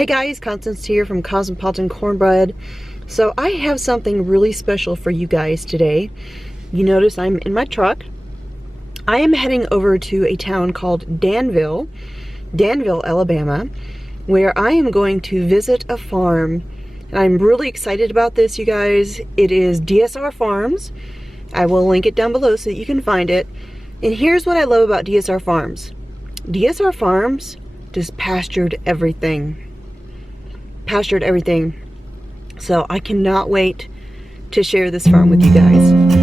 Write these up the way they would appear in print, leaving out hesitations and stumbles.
Hey guys, Constance here from Cosmopolitan Cornbread. So I have something really special for you guys today. You notice I'm in my truck. I am heading over to a town called Danville, Alabama, where I am going to visit a farm. And I'm really excited about this, you guys. It is DSR Farms. I will link it down below so that you can find it. And here's what I love about DSR Farms. DSR Farms just pastured everything. So I cannot wait to share this farm with you guys.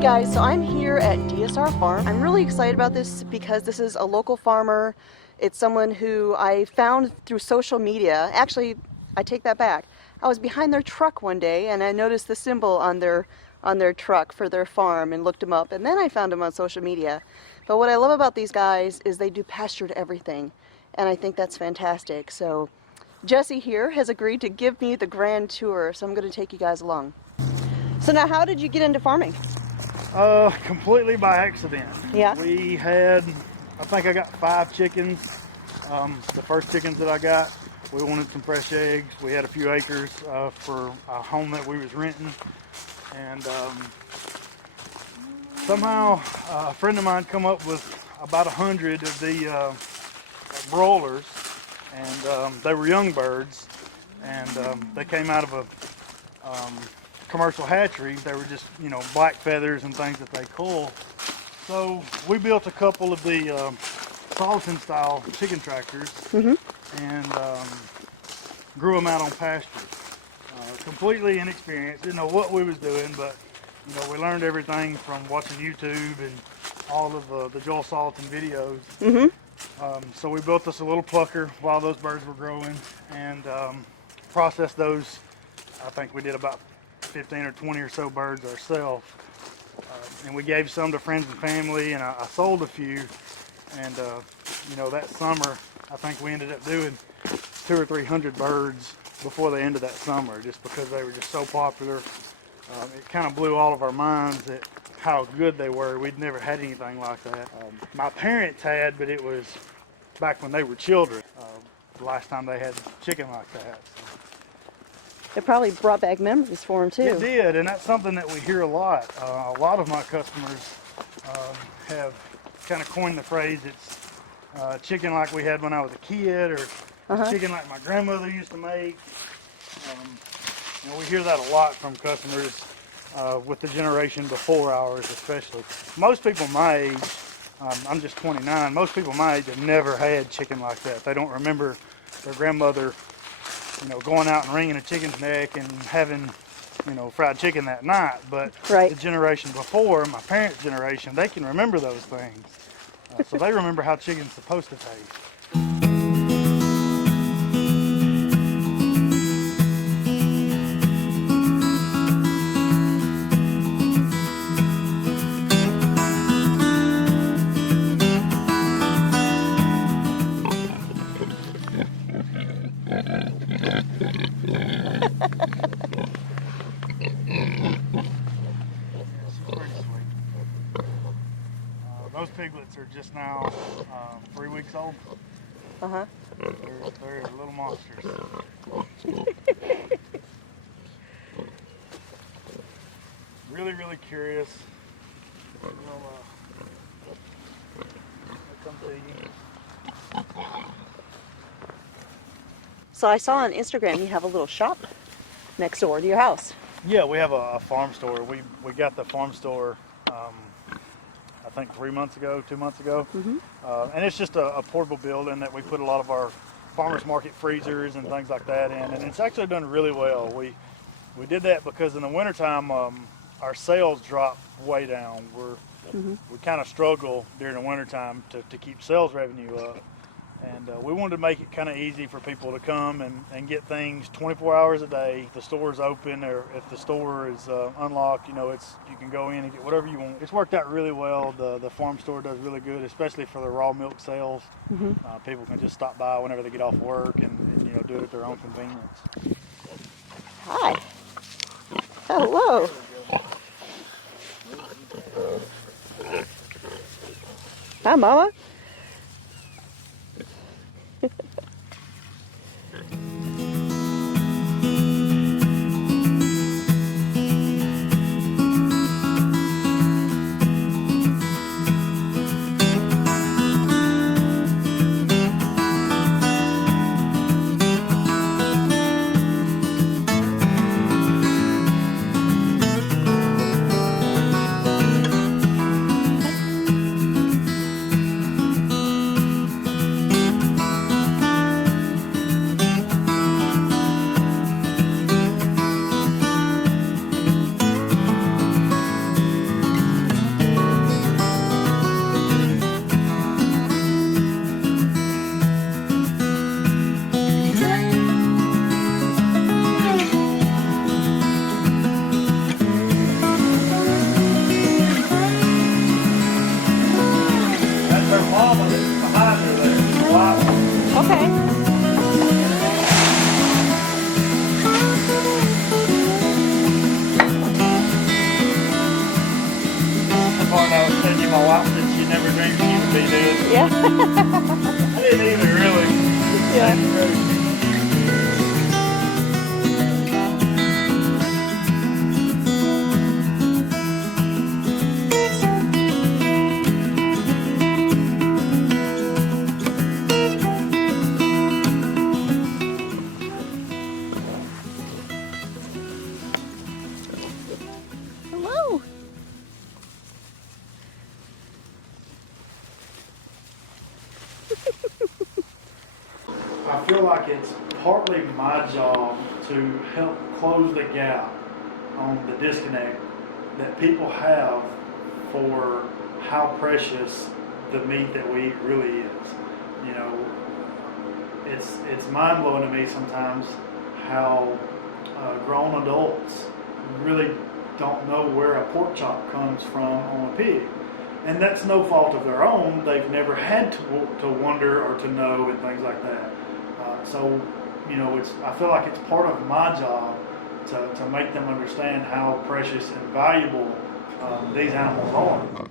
Guys, so I'm here at DSR Farm. I'm really excited about this because this is a local farmer. It's someone who I found through social media. Actually, I take that back. I was behind their truck one day and I noticed the symbol on their truck for their farm and looked them up, and then I found them on social media. But what I love about these guys is they do pastured everything, and I think that's fantastic. So Jesse here has agreed to give me the grand tour, so I'm going to take you guys along. So now, how did you get into farming? Completely by accident. Yeah. We had, I think I got 5 chickens. The first chickens that I got, we wanted some fresh eggs. We had a few acres for a home that we was renting. And somehow a friend of mine come up with about 100 of the broilers. And they were young birds. And they came out of a commercial hatchery. They were just, you know, black feathers and things that they cull. So we built a couple of the Sultan style chicken tractors and grew them out on pasture. Completely inexperienced, didn't know what we was doing, but you know, we learned everything from watching YouTube and all of the Joel Sultan videos. So we built us a little plucker while those birds were growing and processed those. I think we did about 15 or 20 or so birds ourselves, and we gave some to friends and family, and I sold a few. And you know, that summer I think we ended up doing 200 or 300 birds before the end of that summer, just because they were just so popular. It kind of blew all of our minds at how good they were. We'd never had anything like that. My parents had, but it was back when they were children, the last time they had chicken like that. So. It probably brought back memories for them too. It did, and that's something that we hear a lot. A lot of my customers have kind of coined the phrase, it's chicken like we had when I was a kid, or chicken like my grandmother used to make. You know, we hear that a lot from customers with the generation before ours especially. Most people my age, I'm just 29, most people my age have never had chicken like that. They don't remember their grandmother, you know, going out and wringing a chicken's neck and having, you know, fried chicken that night. But the generation before, my parents' generation, they can remember those things. So they remember how chicken's supposed to taste. Those piglets are just now 3 weeks old. They're little monsters. Really curious. They'll come to you. So I saw on Instagram you have a little shop next door to your house. Yeah, we have a farm store. We got the farm store I think 2 months ago. And it's just a portable building that we put a lot of our farmers market freezers and things like that in, and it's actually done really well. We did that because in the wintertime our sales drop way down. we kind of struggle during the wintertime to keep sales revenue up. And we wanted to make it kind of easy for people to come and get things 24 hours a day. If the store's open or if the store is unlocked, you know, you can go in and get whatever you want. It's worked out really well. The farm store does really good, especially for the raw milk sales. People can just stop by whenever they get off work and you know, do it at their own convenience. Hi. Hello. Hi, Mama. My wife said she never dreamed she would be doing. Yeah. I didn't even really. Yeah. Hello. I feel like it's partly my job to help close the gap on the disconnect that people have for how precious the meat that we eat really is. You know, it's mind-blowing to me sometimes how grown adults really don't know where a pork chop comes from on a pig. And that's no fault of their own. They've never had to wonder or to know and things like that. So, you know, I feel like it's part of my job to make them understand how precious and valuable these animals are.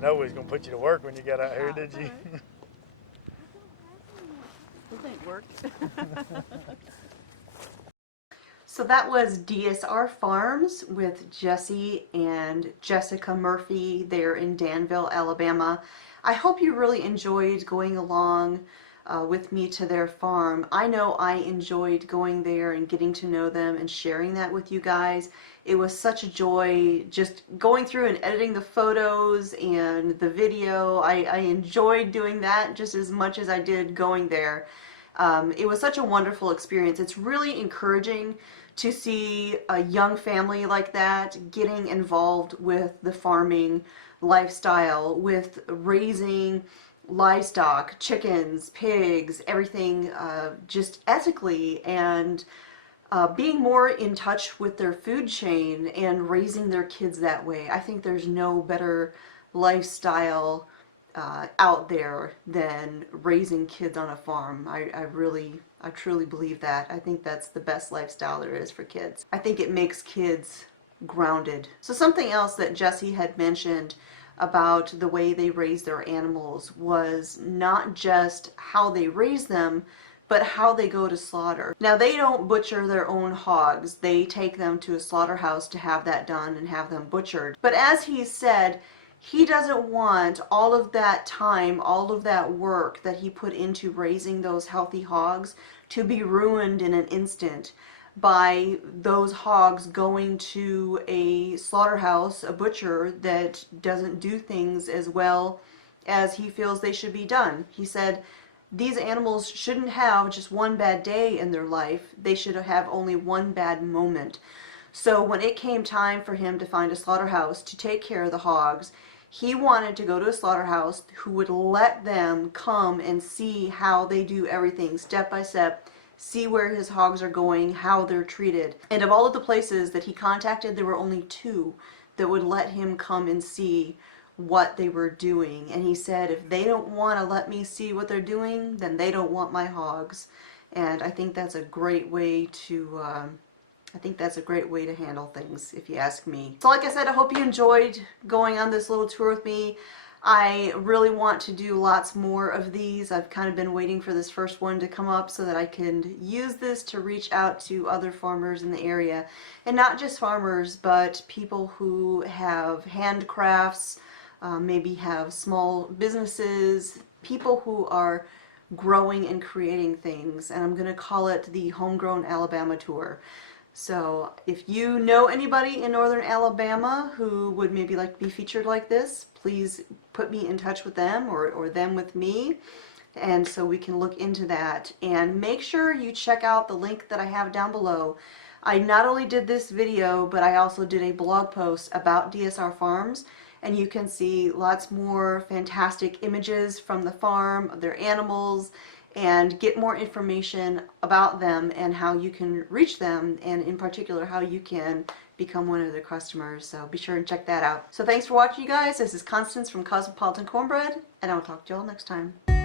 Know we was gonna put you to work when you got out here, did you? This ain't work. So that was DSR Farms with Jesse and Jessica Murphy there in Danville, Alabama. I hope you really enjoyed going along with me to their farm. I know I enjoyed going there and getting to know them and sharing that with you guys. It was such a joy just going through and editing the photos and the video. I enjoyed doing that just as much as I did going there. It was such a wonderful experience. It's really encouraging to see a young family like that getting involved with the farming lifestyle, with raising livestock, chickens, pigs, everything just ethically, and being more in touch with their food chain and raising their kids that way. I think there's no better lifestyle out there than raising kids on a farm. I truly believe that. I think that's the best lifestyle there is for kids. I think it makes kids grounded. So something else that Jesse had mentioned about the way they raise their animals was not just how they raise them, but how they go to slaughter. Now, they don't butcher their own hogs. They take them to a slaughterhouse to have that done and have them butchered. But as he said, he doesn't want all of that time, all of that work that he put into raising those healthy hogs to be ruined in an instant by those hogs going to a slaughterhouse, a butcher that doesn't do things as well as he feels they should be done. He said these animals shouldn't have just one bad day in their life. They should have only one bad moment. So when it came time for him to find a slaughterhouse to take care of the hogs, he wanted to go to a slaughterhouse who would let them come and see how they do everything step by step, see where his hogs are going, how they're treated. And of all of the places that he contacted, there were only 2 that would let him come and see what they were doing. And he said, if they don't want to let me see what they're doing, then they don't want my hogs. And I think that's a great way to handle things, if you ask me. So like I said, I hope you enjoyed going on this little tour with me. I really want to do lots more of these. I've kind of been waiting for this first one to come up so that I can use this to reach out to other farmers in the area. And not just farmers, but people who have handcrafts, maybe have small businesses, people who are growing and creating things. And I'm going to call it the Homegrown Alabama Tour. So if you know anybody in northern Alabama who would maybe like to be featured like this, please put me in touch with them or them with me, and so we can look into that. And make sure you check out the link that I have down below. I not only did this video, but I also did a blog post about DSR Farms, and you can see lots more fantastic images from the farm, of their animals, and get more information about them and how you can reach them, and in particular how you can become one of their customers. So be sure and check that out. So thanks for watching, you guys. This is Constance from Cosmopolitan Cornbread, and I'll talk to you all next time.